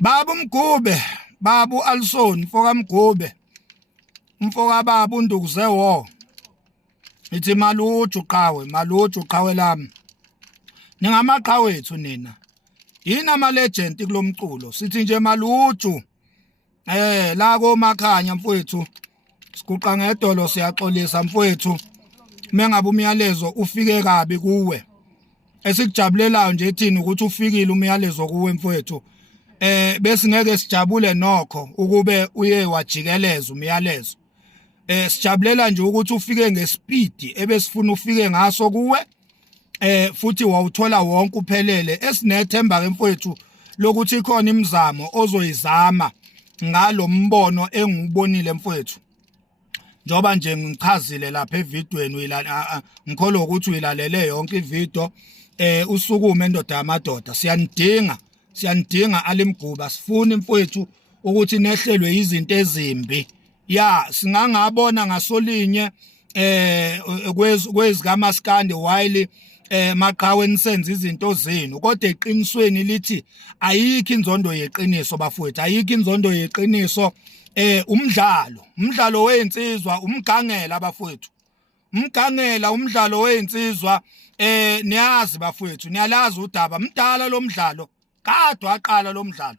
Baba Mgube, Babu Alson, mfoka Mgube, mfoka baba undukuze wo. Ithi maluju qhawe lami. Ningamaqhawe wethu nina. Yini ama-legend kulomculo. Sithi nje maluju. La koMakhanya mfowethu. Siguqa ngedolo siyaxolisa mfowethu. Mengabe umyalezo ufike kabi kuwe. Esikujabulelayo nje thina ukuthi ufikile umyalezo kuwe mfowethu. Bese ngeke sijabule nokho ukube uye wajikeleza umyalezo. Sijabulela nje ukuthi ufike ngespeed ebesifuna ufike ngaso kuwe. Futhi wawuthola wonke uphelele. Esinethemba ke mfowethu lokuthi ikhona imizamo ozoyizama ngalombono engubonile mfowethu. Njoba nje ngichazile lapha evidweni ngikholwa ukuthi uyilalele yonke ivideo. Usukume endoda yamadoda siyanidinga alimguba sifuna mfowethu ukuthi nehlelwe izinto ezimbi singangabona ngasolinye kwezikaMaskandi while Maqhawe nisenza izinto zenu kodwa eqinisweni lithi ayikho inzondo yeqiniso bafowethu ayikho inzondo yeqiniso. Umdlalo weinsizwa umgangela bafowethu umdlalo weinsizwa. Niyazi bafowethu niyalazi udaba mdala lo mdlalo kade waqala lo mdlalo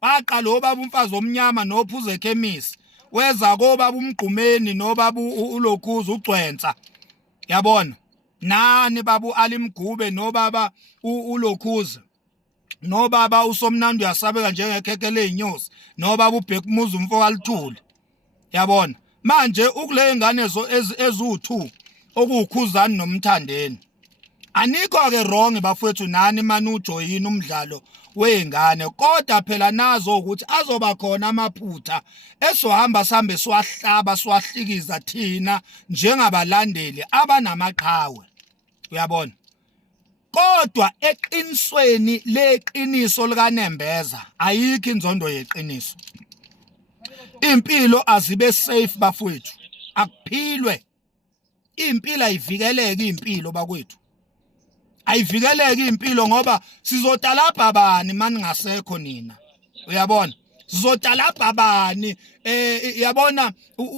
waqala obaba umfazi omnyama nophuze ekhemisi weza kobaba umgqumeni nobaba ulokhuza ugcwensa yabona nani babu alimgube nobaba ulokhuza nobaba usomnandi uyasabeka njengekheke leinyosi nobaba ubhekumuzi umfoko alithule yabona manje ukule ngane ezu2 okukhuzani nomthandeni. Anikho ke wrong bafowethu nani manje ujoyini umdlalo weingane kodwa phela nazo ukuthi azoba khona amaphutha esohamba sambe siwahlaba siwahlikiza thina njengabalandeli abanamaqhawe uyabona kodwa eqinisweni leqiniso likaNembeza ayikho inzondo yeqiniso. Impilo azibe safe bafowethu akuphilwe impilo ayivikeleke impilo bakwethu ayivikeleke impilo ngoba sizotalapha bani mani ngasekho nina uyabona sizotalapha bani yabona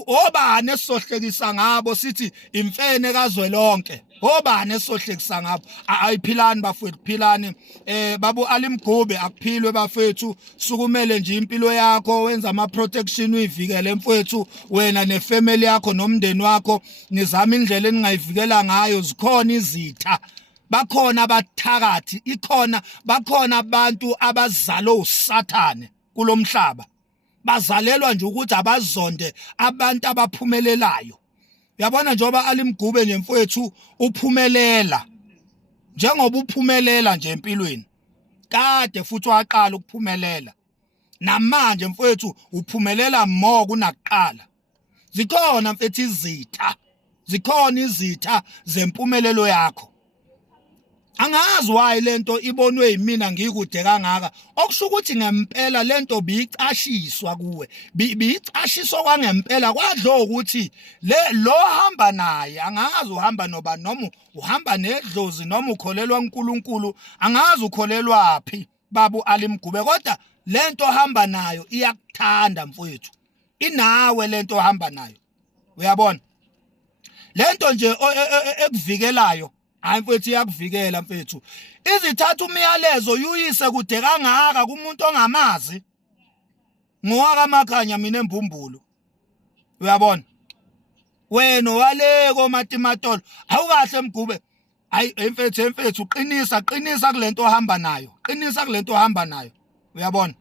obani esizohlekisa ngabo sithi imfene kazwelonke obani esizohlekisa ngabo ayiphilani bafowethu philani. Babu alimgube akuphilwe bafethu sukumele nje impilo yakho wenza ama protection uyivikele mfowethu wena nefamily yakho nomndeni wakho nizama indlela eningayivikela ngayo zikhona izitha bakhona abathakathi bakhona abantu abazalwe uSathane kulomhlaba bazalelwa nje ukuthi abazonde abantu abaphumelelayo uyabona njoba alimgube nje mfowethu uphumelela njengoba uphumelela nje empilweni kade futhi waqala ukuphumelela namanje mfowethu uphumelela more kunakuqala. Zikhona mfethu izitha zempumelelo yakho. Angazi why lento ibonwe yimina ngikude kangaka okusho ukuthi ngempela lento biyicashiswa kuwe biyicashiswa kwangempela kwadlo ukuthi lo hamba naye angazi uhamba noma uhamba nedlozi noma ukholelwa uNkulunkulu angazi ukholelwa phi babu alimgube kodwa lento hamba nayo iyakuthanda mfowethu inawe lento hamba nayo uyabona lento nje ekuvikelayo hayi mfethu iyakuvikela mfethu izithatha umyalezo uyise kude kangaka kumuntu ongamazi ngowaKaMakhanya mina embumbulu uyabona wena waleko matimatolo awukahle Mgube hayi mfethu qinisa kulento ohamba nayo uyabona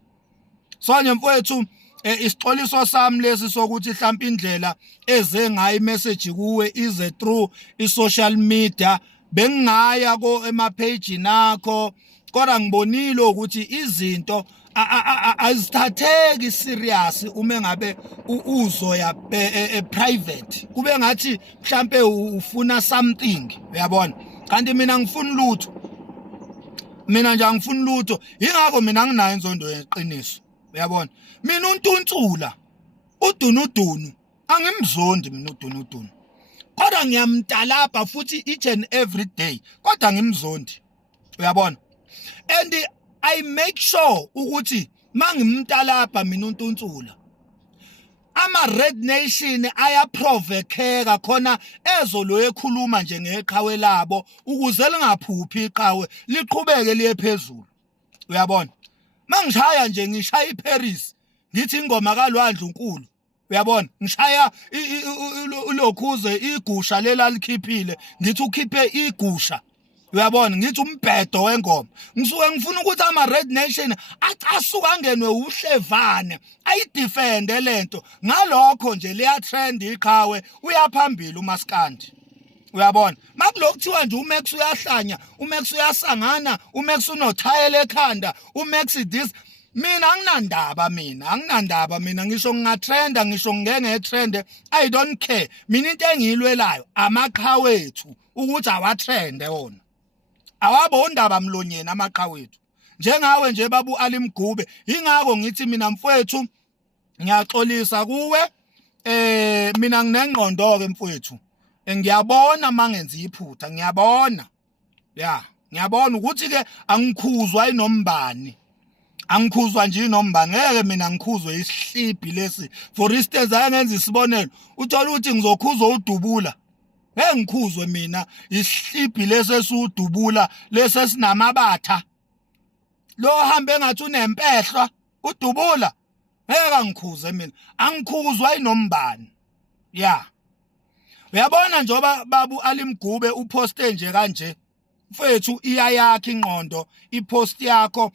sonye mfethu isixoliso sami lesi sokuthi mhlawumbe indlela eze ngayo imessage kuwe ize through isocial media bengingaya emapage nakho kodwa ngibonile ukuthi izinto azithatheki serious uma ngabe uzoya private kube ngathi mhlambe ufuna something uyabona kanti mina ngifuna lutho ingakho mina nginayo inzondo yeqiniso uyabona mina untuntsula udunudunu angimzondi mina udunudunu kodwa ngiyamtalapha futhi each and every day kodwa ngimzondi uyabona and I make sure ukuthi mangimtalapha mina uNtuntula ama Red Nation ayaprovokeka khona ezolo ekhuluma nje ngeqhawe labo ukuze lingaphuphi iqhawe liqhubeke liye phezulu. Uyabona, mangishaya nje ngishaya iParis ngithi ingoma kaLwandle uNkulu, uyabona, ngishaya ulokhuze igusha lela likhiphile ngithi ukhiphe igusha, uyabona, ngithi umbhedo wengoma. Ngisuke ngifuna ukuthi ama Red Nation acasuka angenwe uhlevane ayidefende lento. Ngalokho nje leya trend iqhawe uyaphambili uMaskandi, uyabona. Makulokhu kuthiwa nje uMax uyahlanya, uMax uyasangana, uMax unothayela ekhanda, uMax this. Mina anginandaba mina ngisho ngingatrenda ngisho ngenge trend, I don't care. Mina into engiyilwelayo amaqhawe wethu ukuthi awatrende wona. Awabo undaba mlonyeni amaqhawe wethu. Njengawe nje babu Ali Mgube, ingakho ngithi mina mfowethu ngiyaxolisa kuwe. Mina nginengqondo ke mfowethu. Ngiyabona mangenza iphutha, ngiyabona. Yeah, ngiyabona ukuthi ke angikhuzwa inombani. Angikhuzwa nje nomba, ngeke mina ngikhuzwe isihlibhi lesi. For instance ayenza isibonelo, uthola ukuthi ngizokhuzwa uDubula. Ngeke ngikhuzwe mina isihlibhi lesi esudubula lesi esinamabatha. Lo hambe engathi unempehla uDubula. Ngeke ngikhuze mina. Angikhuzwa inombani. Yeah. Uyabona njoba babu Ali Mgube uposte nje kanje. Mfethu iyayakha ingqondo, ipost yakho